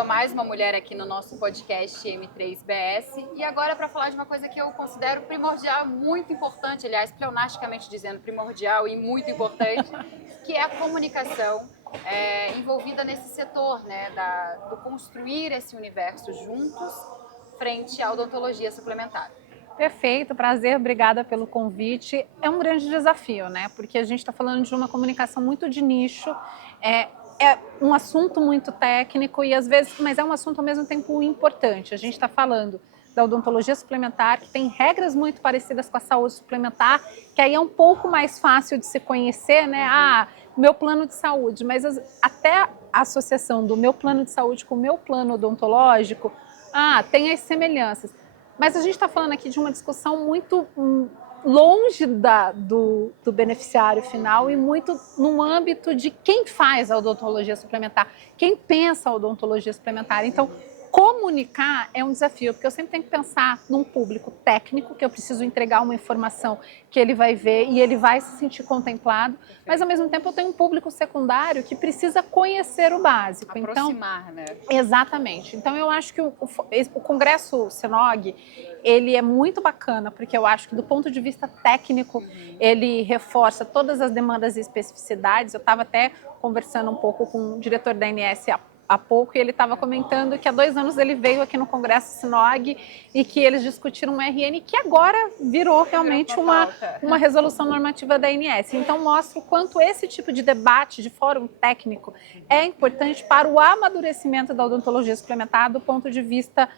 pessoa, mais uma mulher aqui no nosso podcast M3BS. E agora para falar de uma coisa que eu considero primordial, muito importante, aliás, pleonasticamente dizendo primordial e muito importante, que é a comunicação envolvida nesse setor, né, do construir esse universo juntos frente à odontologia suplementar. Perfeito, prazer, obrigada pelo convite. É um grande desafio, né? Porque a gente está falando de uma comunicação muito de nicho, é um assunto muito técnico e às vezes, mas é um assunto ao mesmo tempo importante. A gente está falando da odontologia suplementar, que tem regras muito parecidas com a saúde suplementar, que aí é um pouco mais fácil de se conhecer, né? Ah, meu plano de saúde, mas até a associação do meu plano de saúde com o meu plano odontológico, tem as semelhanças. Mas a gente está falando aqui de uma discussão muito longe do beneficiário final e muito no âmbito de quem faz a odontologia suplementar, quem pensa a odontologia suplementar. Então, comunicar é um desafio, porque eu sempre tenho que pensar num público técnico, que eu preciso entregar uma informação que ele vai ver e ele vai se sentir contemplado, mas ao mesmo tempo eu tenho um público secundário que precisa conhecer o básico. Aproximar, né? Exatamente. Então eu acho que o Congresso Senog, ele é muito bacana, porque eu acho que do ponto de vista técnico, ele reforça todas as demandas e especificidades. Eu estava até conversando um pouco com o diretor da ANS há pouco, e ele estava comentando que há 2 anos ele veio aqui no Congresso Sinog e que eles discutiram um RN que agora virou realmente uma resolução normativa da ANS. Então mostra o quanto esse tipo de debate de fórum técnico é importante para o amadurecimento da odontologia suplementar do ponto de vista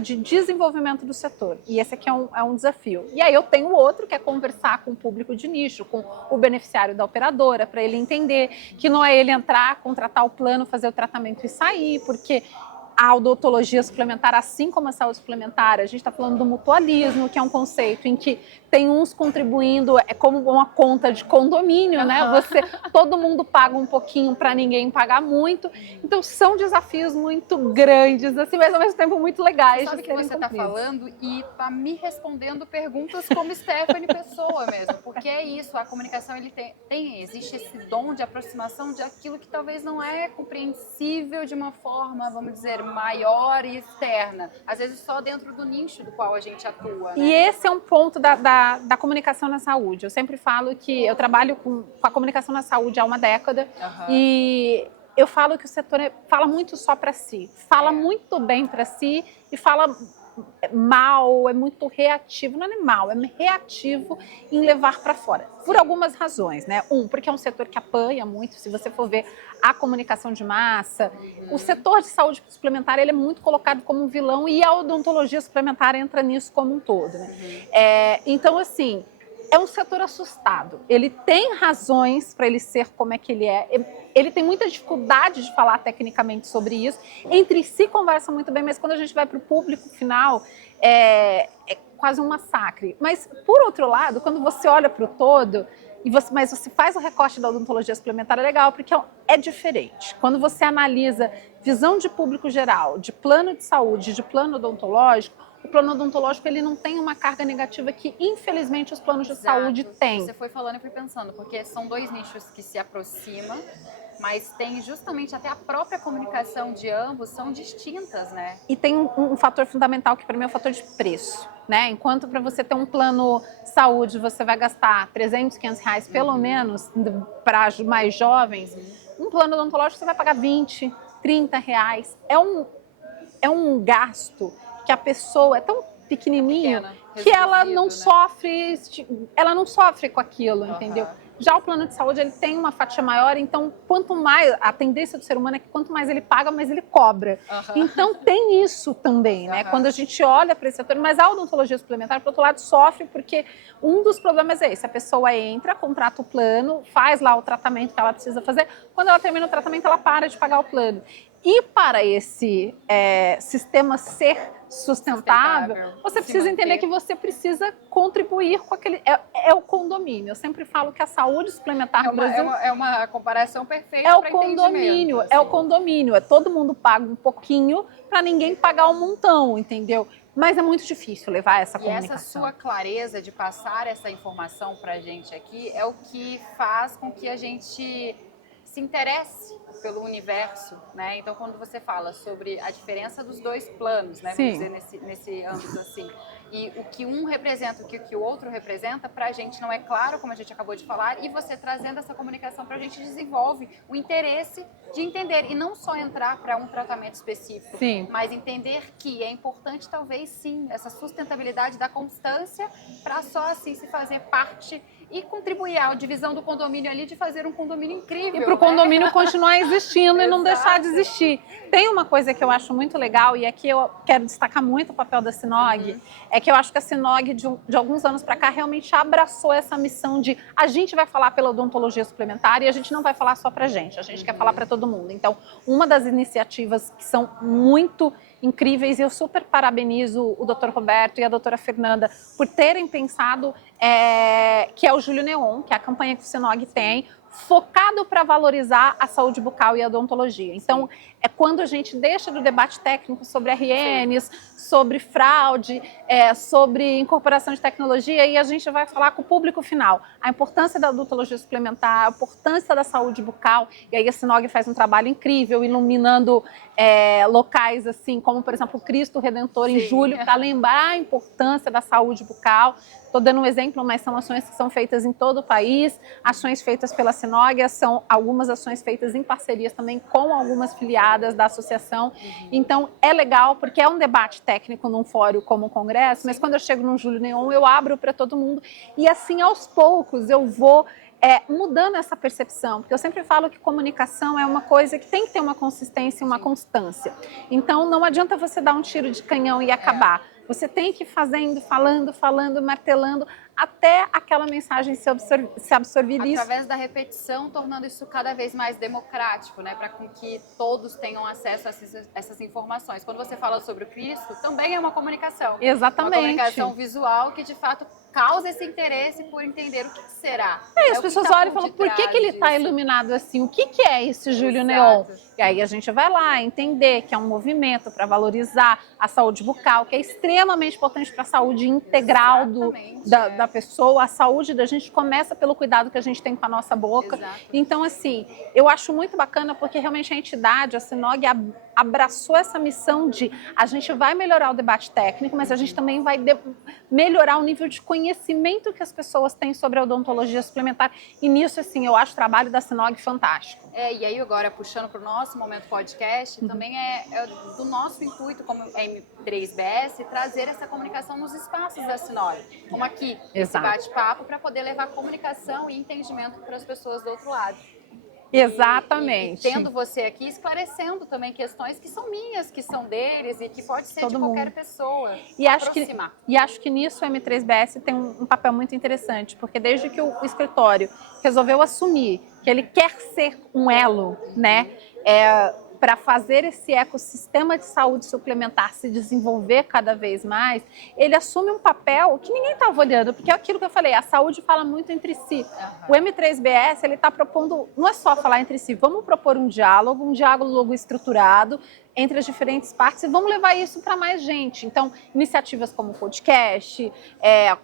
de desenvolvimento do setor. E esse aqui é um desafio. E aí eu tenho outro, que é conversar com o público de nicho, com o beneficiário da operadora, para ele entender que não é ele entrar, contratar o plano, fazer o tratamento e sair, porque a odontologia suplementar, assim como a saúde suplementar, a gente está falando do mutualismo, que é um conceito em que tem uns contribuindo, é como uma conta de condomínio, né? Todo mundo paga um pouquinho para ninguém pagar muito. Então são desafios muito grandes, assim, mas ao mesmo tempo muito legais. Você sabe que você está falando e está me respondendo perguntas como Stephanie Pessoa mesmo, porque é isso, a comunicação existe esse dom de aproximação de aquilo que talvez não é compreensível de uma forma, vamos dizer, maior e externa, às vezes só dentro do nicho do qual a gente atua, né? E esse é um ponto da comunicação na saúde. Eu sempre falo que eu trabalho com a comunicação na saúde há uma década e eu falo que o setor fala muito só para si, fala muito bem para si e fala mal, é muito reativo, não é mal, é reativo em levar para fora, por algumas razões, né? Porque é um setor que apanha muito, se você for ver a comunicação de massa, o setor de saúde suplementar, ele é muito colocado como um vilão e a odontologia suplementar entra nisso como um todo, né? Então, assim, é um setor assustado, ele tem razões para ele ser como é que ele é, ele tem muita dificuldade de falar tecnicamente sobre isso, entre si conversa muito bem, mas quando a gente vai para o público final, é quase um massacre. Mas, por outro lado, quando você olha para o todo, mas você faz o recorte da odontologia suplementar, é legal, porque é diferente. Quando você analisa visão de público geral, de plano de saúde, de plano odontológico, o plano odontológico ele não tem uma carga negativa que, infelizmente, os planos de saúde têm. Você foi falando e fui pensando, porque são 2 nichos que se aproximam, mas tem justamente até a própria comunicação de ambos são distintas, né? E tem um fator fundamental que para mim é o fator de preço, né? Enquanto para você ter um plano saúde você vai gastar R$300, R$500 pelo menos para mais jovens, um plano odontológico você vai pagar R$20, R$30. É um gasto que a pessoa é tão pequenininho que ela não sofre, ela não sofre com aquilo, entendeu? Já o plano de saúde, ele tem uma fatia maior, então quanto mais, a tendência do ser humano é que quanto mais ele paga, mais ele cobra. Então tem isso também, né? Quando a gente olha para esse setor, mas a odontologia suplementar, por outro lado, sofre porque um dos problemas é esse, a pessoa entra, contrata o plano, faz lá o tratamento que ela precisa fazer, quando ela termina o tratamento, ela para de pagar o plano. E para esse sistema ser sustentável, você precisa entender que você precisa contribuir com aquele... É o condomínio. Eu sempre falo que a saúde suplementar no Brasil... É uma comparação perfeita para condomínio. Assim. É o condomínio. Todo mundo paga um pouquinho para ninguém pagar um montão, entendeu? Mas é muito difícil levar essa comunicação. E essa sua clareza de passar essa informação para a gente aqui é o que faz com que a gente se interesse pelo universo, né? Então, quando você fala sobre a diferença dos dois planos, né? Vamos dizer, nesse âmbito assim, e o que um representa, o que o outro representa, para a gente não é claro, como a gente acabou de falar, e você trazendo essa comunicação para a gente desenvolve o interesse de entender, e não só entrar para um tratamento específico, mas entender que é importante, talvez sim, essa sustentabilidade da constância, para só assim se fazer parte e contribuir à divisão do condomínio ali, de fazer um condomínio incrível. E para o condomínio continuar existindo e não deixar de existir. Tem uma coisa que eu acho muito legal, e aqui eu quero destacar muito o papel da Sinog, é que eu acho que a Sinog, de alguns anos para cá, realmente abraçou essa missão de a gente vai falar pela odontologia suplementar e a gente não vai falar só para a gente quer falar para todo mundo. Então, uma das iniciativas que são muito incríveis, e eu super parabenizo o Dr. Roberto e a doutora Fernanda por terem pensado, que é o Júlio Neon, que é a campanha que o Sinog tem, focado para valorizar a saúde bucal e a odontologia. Então, é quando a gente deixa do debate técnico sobre RNs, sobre fraude, sobre incorporação de tecnologia, e a gente vai falar com o público final. A importância da odontologia suplementar, a importância da saúde bucal, e aí a Sinog faz um trabalho incrível, iluminando locais assim, como por exemplo o Cristo Redentor em julho, para lembrar a importância da saúde bucal. Estou dando um exemplo, mas são ações que são feitas em todo o país, ações feitas pela Sinog, são algumas ações feitas em parcerias também com algumas filiadas da associação. Então, é legal, porque é um debate técnico num fórum como o Congresso, mas quando eu chego no Júlio Neon, eu abro para todo mundo, e assim, aos poucos, eu vou mudando essa percepção, porque eu sempre falo que comunicação é uma coisa que tem que ter uma consistência e uma constância. Então, não adianta você dar um tiro de canhão e acabar. Você tem que ir fazendo, falando, martelando, até aquela mensagem se absorver. Através da repetição, tornando isso cada vez mais democrático, né? Para que todos tenham acesso a essas informações. Quando você fala sobre o Cristo, também é uma comunicação. Exatamente. Uma comunicação visual que, de fato, causa esse interesse por entender o que será. As pessoas olham e falam, por que ele está iluminado assim? O que é esse Júlio Neon? E aí a gente vai lá entender que é um movimento para valorizar a saúde bucal, que é extremamente importante para a saúde integral da pessoa. A saúde da gente começa pelo cuidado que a gente tem com a nossa boca. Então, assim, eu acho muito bacana, porque realmente a entidade, a Sinog, abraçou essa missão de a gente vai melhorar o debate técnico, mas a gente também vai melhorar o nível de conhecimento que as pessoas têm sobre a odontologia suplementar. E nisso, assim, eu acho o trabalho da Sinog fantástico. E aí agora, puxando para o nosso momento podcast, também é do nosso intuito como M3BS trazer essa comunicação nos espaços da Sinog, como aqui, esse bate-papo, para poder levar comunicação e entendimento para as pessoas do outro lado. Exatamente. E tendo você aqui esclarecendo também questões que são minhas, que são deles e que pode ser de qualquer pessoa. E acho que nisso o M3BS tem um papel muito interessante, porque desde que o escritório resolveu assumir que ele quer ser um elo, né, para fazer esse ecossistema de saúde suplementar se desenvolver cada vez mais, ele assume um papel que ninguém estava olhando, porque é aquilo que eu falei, a saúde fala muito entre si. O M3BS, ele está propondo, não é só falar entre si, vamos propor um diálogo estruturado entre as diferentes partes, e vamos levar isso para mais gente. Então, iniciativas como o podcast,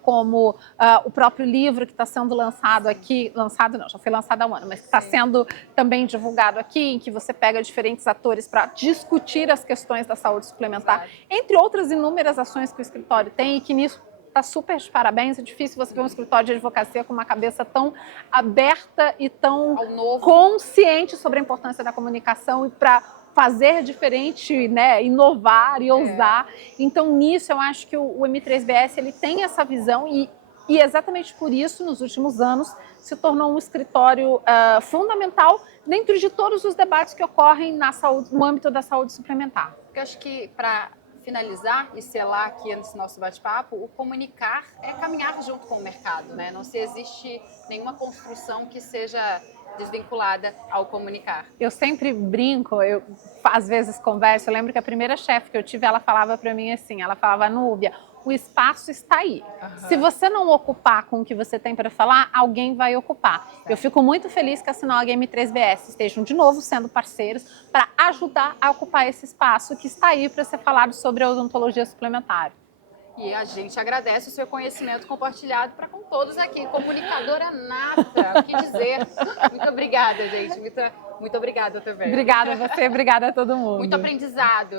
como o próprio livro que está sendo lançado aqui, já foi lançado há um ano, mas que está sendo também divulgado aqui, em que você pega diferentes atores para discutir as questões da saúde suplementar, entre outras inúmeras ações que o escritório tem, e que nisso está super de parabéns. É difícil você ver um escritório de advocacia com uma cabeça tão aberta e tão consciente sobre a importância da comunicação e para fazer diferente, né, inovar e ousar. Então, nisso, eu acho que o M3BS ele tem essa visão e exatamente por isso, nos últimos anos, se tornou um escritório fundamental dentro de todos os debates que ocorrem na saúde, no âmbito da saúde suplementar. Eu acho que, para finalizar e selar aqui nesse nosso bate-papo, o comunicar é caminhar junto com o mercado, né? Não se existe nenhuma construção que seja desvinculada ao comunicar. Eu sempre brinco, eu às vezes converso, eu lembro que a primeira chefe que eu tive, ela falava para mim assim, ela falava, Núbia, o espaço está aí. Se você não ocupar com o que você tem para falar, alguém vai ocupar. Eu fico muito feliz que a Sinog e a M3BS estejam de novo sendo parceiros para ajudar a ocupar esse espaço que está aí para ser falado sobre a odontologia suplementar. E a gente agradece o seu conhecimento compartilhado para com todos aqui. Comunicadora nata, o que dizer. Muito obrigada. Obrigada, gente. Muito obrigada também. Obrigada a você, obrigada a todo mundo. Muito aprendizado.